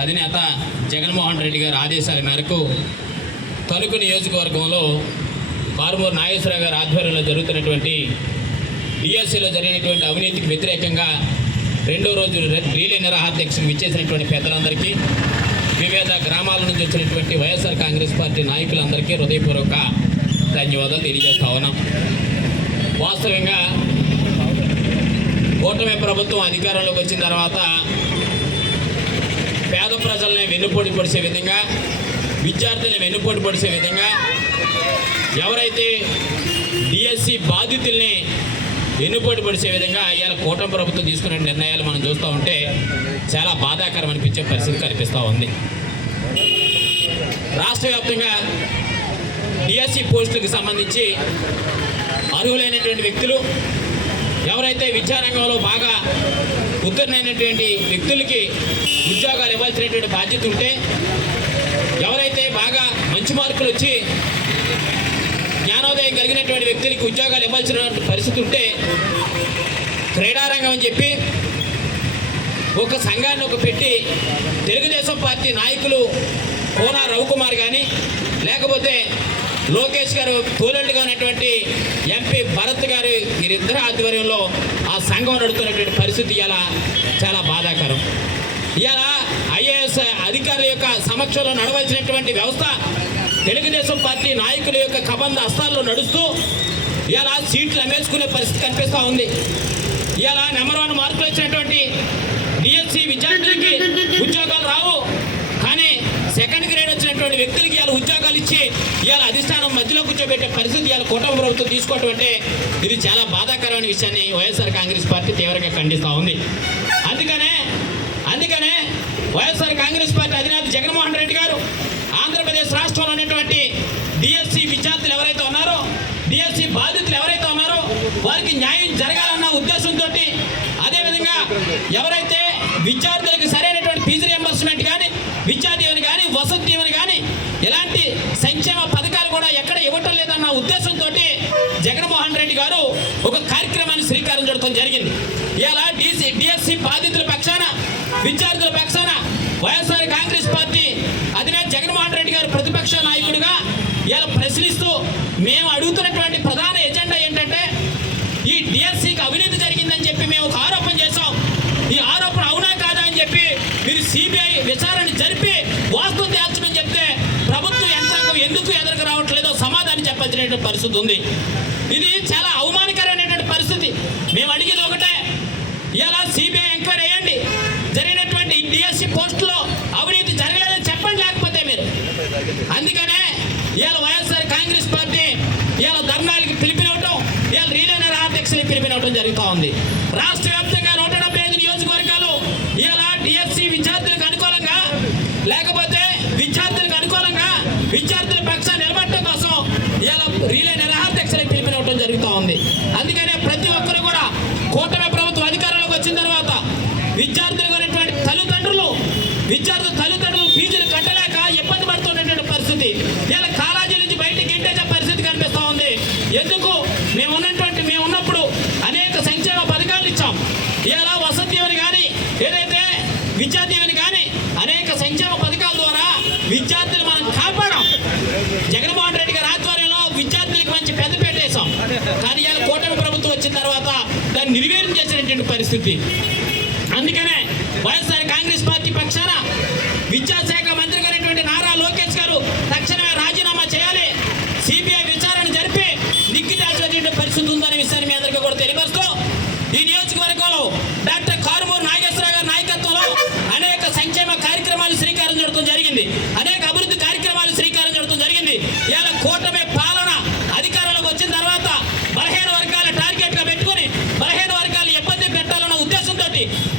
అధినేత జగన్మోహన్ రెడ్డి గారి ఆదేశాల మేరకు తణుకు నియోజకవర్గంలో కారుమూరు నాగేశ్వరరావు గారి ఆధ్వర్యంలో జరుగుతున్నటువంటి డిఎస్సిలో జరిగినటువంటి అవినీతికి వ్యతిరేకంగా రెండో రోజు రీలే నిరాహార దీక్షకు విచ్చేసినటువంటి పెద్దలందరికీ, వివిధ గ్రామాల నుంచి వచ్చినటువంటి వైఎస్ఆర్ కాంగ్రెస్ పార్టీ నాయకులందరికీ హృదయపూర్వక ధన్యవాదాలు తెలియజేస్తా ఉన్నాం. వాస్తవంగా కూటమి ప్రభుత్వం అధికారంలోకి వచ్చిన తర్వాత పేద ప్రజల్ని వెన్నుపోటు పొడిచే విధంగా, విద్యార్థులను వెన్నుపోటు పొడిచే విధంగా, ఎవరైతే డిఎస్సి బాధితుల్ని వెన్నుపోటు పొడిచే విధంగా ఇవాళ కూటమి ప్రభుత్వం తీసుకునే నిర్ణయాలు మనం చూస్తూ ఉంటే చాలా బాధాకరం అనిపించే పరిస్థితి కనిపిస్తూ ఉంది. రాష్ట్ర వ్యాప్తంగా డిఎస్సి పోస్టులకు సంబంధించి అర్హులైనటువంటి వ్యక్తులు, ఎవరైతే విద్యారంగంలో బాగా ఉత్తీర్ణమైనటువంటి వ్యక్తులకి ఉద్యోగాలు ఇవ్వాల్సినటువంటి బాధ్యత ఉంటే, ఎవరైతే బాగా మంచి మార్కులు వచ్చి జ్ఞానోదయం కలిగినటువంటి వ్యక్తులకి ఉద్యోగాలు ఇవ్వాల్సిన పరిస్థితి ఉంటే, క్రీడారంగం అని చెప్పి ఒక సంఘాన్ని పెట్టి తెలుగుదేశం పార్టీ నాయకులు కోన రవికుమార్ కానీ, లేకపోతే లోకేష్ గారు తోలెండుగా ఉన్నటువంటి ఎంపీ భరత్ గారు, వీరిద్దరి ఆధ్వర్యంలో ఆ సంఘం నడుతున్నటువంటి పరిస్థితి ఇలా చాలా బాధాకరం. ఇలా ఐఏఎస్ అధికారుల యొక్క సమక్షంలో నడవలసినటువంటి వ్యవస్థ తెలుగుదేశం పార్టీ నాయకుల యొక్క కబంధ హస్తాల్లో నడుస్తూ ఇలా సీట్లు అమ్మేసుకునే పరిస్థితి కనిపిస్తూ ఉంది. ఇలా నెంబర్ 1 మార్కులు వచ్చినటువంటి డిఎస్సి విద్యార్థులకి ఉద్యోగాలు రావు, కానీ సెకండ్ గ్రేడ్ వచ్చినటువంటి వ్యక్తులకి ఇలా ఉద్యోగాలు ఇచ్చి ఇవాళ అధిష్టానం మధ్యలో కూర్చోబెట్టే పరిస్థితి ఇవాళ కూటమి ప్రభుత్వం తీసుకోవటం అంటే ఇది చాలా బాధాకరమైన విషయాన్ని వైఎస్ఆర్ కాంగ్రెస్ పార్టీ తీవ్రంగా ఖండిస్తూ ఉంది. అందుకనే వైఎస్ఆర్ కాంగ్రెస్ పార్టీ అధినేత జగన్మోహన్ రెడ్డి గారు ఆంధ్రప్రదేశ్ రాష్ట్రంలో ఉన్నటువంటి డిఎస్సి విద్యార్థులు ఎవరైతే ఉన్నారో, డిఎస్సి బాధితులు ఎవరైతే ఉన్నారో వారికి న్యాయం జరగాలన్న ఉద్దేశంతో, అదేవిధంగా ఎవరైతే విద్యార్థులకు సరైనటువంటి ఫీజు రియంబర్స్మెంట్ కానీ, విద్యా దీవెన కానీ, వసతి దీవెన కానీ ఇలాంటి సంక్షేమ పథకాలు కూడా ఎక్కడ ఇవ్వటం లేదన్న ఉద్దేశంతో జగన్మోహన్ రెడ్డి గారు ఒక కార్యక్రమాన్ని శ్రీకారం చుట్టడం జరిగింది. ఇలా డిఎస్సి బాధితుల పక్షాన, విద్యార్థుల పక్షాన వైఎస్ఆర్ కాంగ్రెస్ పార్టీ అధినేత జగన్మోహన్ రెడ్డి గారు ప్రతిపక్ష నాయకుడిగా ఇలా ప్రశ్నిస్తూ మేము అడుగుతున్నటువంటి ప్రధాన ఎజెండా ఏంటంటే, ఈ డిఎస్సికి అవినీతి జరిగిందని చెప్పి మేము ఒక ఆరోపణ చేశాం. ఈ ఆరోపణ అవునా కాదా అని చెప్పి మీరు సిబిఐ విచారణ జరిపి వాస్తవం తేల్చమని చెప్తే ప్రభుత్వ యంత్రాంగం ఎందుకు ఎదురుకు రావట్లేదో సమాధానం చెప్పాల్సినటువంటి పరిస్థితి ఉంది. ఇది చాలా అవమానకరమైనటువంటి పరిస్థితి. మేము అడిగేది ఒకటే, ఇలా సిబిఐ ఎంక్వైరీ వేయండి, జరిగినటువంటి డిఎస్సి పోస్టులో అవినీతి జరగలేదని చెప్పండి, లేకపోతే మీరు. అందుకనే ఇవాళ వైఎస్ఆర్ కాంగ్రెస్ పార్టీ ఇవాళ ధర్నాలకి పిలిపినవటం, ఇవాళ రీలే నిరాహార దీక్షలకి పిలిపినవటం జరుగుతూ ఉంది. రాష్ట్ర వ్యాప్తంగా 175 నియోజకవర్గాలు ఇవాళ డిఎస్సి విద్యార్థులకు అనుకూలంగా, లేకపోతే విద్యార్థులకు అనుకూలంగా విద్యార్థుల పక్షాన్ని నిలబడటం కోసం ఇవాళ రీలే నిరాహార దీక్షలకి పిలిపినవటం జరుగుతూ ఉంది. అందుకనే ప్రతి ఒక్కరు కూడా కూటమి ప్రభుత్వం అధికారంలోకి వచ్చిన తర్వాత విద్యార్థులకు ఉన్నటువంటి విద్యార్థుల తల్లిదండ్రులు ఫీజులు కట్టలేక ఇబ్బంది పడుతున్నటువంటి పరిస్థితి, ఇలా కాలేజీ నుంచి బయటికి గెంటేసే పరిస్థితి కనిపిస్తూ ఉంది. ఎందుకు? మేము ఉన్నప్పుడు అనేక సంక్షేమ పథకాలు ఇచ్చాం. ఇలా వసతి దీవెన కానీ, ఏదైతే విద్యా దీవెన కానీ అనేక సంక్షేమ పథకాల ద్వారా విద్యార్థులు మనం కాపాడాం. జగన్మోహన్ రెడ్డి గారి ఆధ్వర్యంలో విద్యార్థులకు మంచి పెద్దపీట వేసాం. కానీ ఇలా కూటమి ప్రభుత్వం వచ్చిన తర్వాత దాన్ని నిర్వీర్యం చేసినటువంటి పరిస్థితి. అందుకనే వైఎస్ఆర్ కాంగ్రెస్ పార్టీ పక్షాన విద్యాశాఖ మంత్రి గారైనటువంటి నారా లోకేష్ గారు తక్షణమే రాజీనామా చేయాలి, సిబిఐ విచారణ జరిపి నిగ్గు తేల్చేటువంటి పరిస్థితి ఉందనే విషయాన్ని మీ అందరికీ కూడా తెలియపరుస్తూ, ఈ నియోజకవర్గంలో డాక్టర్ కారుమూరు నాగేశ్వరరావు గారి నాయకత్వంలో అనేక సంక్షేమ కార్యక్రమాలు శ్రీకారం చుట్టడం జరిగింది, అనేక అభివృద్ధి కార్యక్రమాలు శ్రీకారం చుట్టడం జరిగింది. ఇలా కూటమి పాలన అధికారంలోకి వచ్చిన తర్వాత బలహీన వర్గాల టార్గెట్గా పెట్టుకుని బలహీన వర్గాలు ఇబ్బంది పెట్టాలన్న ఉద్దేశంతో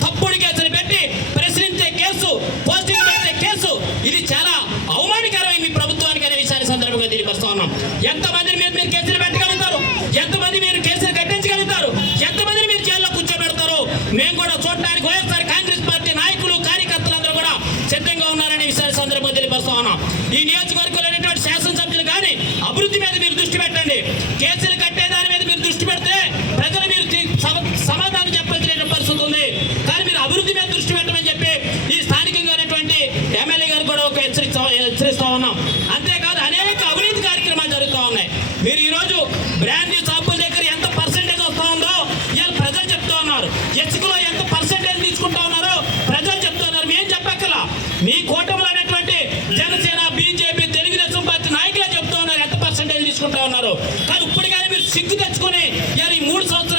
తప్పుడు కేసులు పెట్టి ప్రశ్నించే కేసు, పోస్టింగ్ పెట్టే కేసు, ఇది చాలా అవమానకరమైన మీ ప్రభుత్వానికి అనే విషయాన్ని సందర్భంగా తెలియపరుస్తా ఉన్నాం. ఎంతమందిని మీరు కేసులు పెట్టగలుగుతారు? ఎంతమంది మీరు కేసులు కట్టించగలుగుతారు? ఎంతమందిని మీరు జైల్లో కూర్చోబెడతారు? మేము కూడా చూడడానికి వైఎస్ఆర్ కాంగ్రెస్ పార్టీ నాయకులు, కార్యకర్తలందరూ కూడా సిద్ధంగా ఉన్నారనే విషయాన్ని సందర్భంగా తెలియపరుస్తా ఉన్నాం. ఈ నియోజకవర్గంలో శాసనసభ్యులు కానీ అభివృద్ధి మీద మీరు దృష్టి పెట్టండి. కేసులు కట్టేదాని మీద మీరు దృష్టి పెడితే ప్రజలు మీరు సమాధానం చెప్పాల్సిన పరిస్థితి ఉంది. కానీ మీరు అభివృద్ధి మీద దృష్టి పెట్టమని చెప్పి ఈ స్థానికంగా బ్యాంకులో ఎంత పర్సెంటేజ్ తీసుకుంటా ఉన్నారో ప్రజలు చెప్తున్నారు. మేము చెప్పక్కల, మీ కూటమిలో అనేటువంటి జనసేన, బీజేపీ, తెలుగుదేశం పార్టీ నాయకులే చెప్తూ ఉన్నారు ఎంత పర్సెంటేజ్ తీసుకుంటా ఉన్నారు. కానీ ఇప్పుడు కానీ మీరు సిగ్గు తెచ్చుకొని ఈ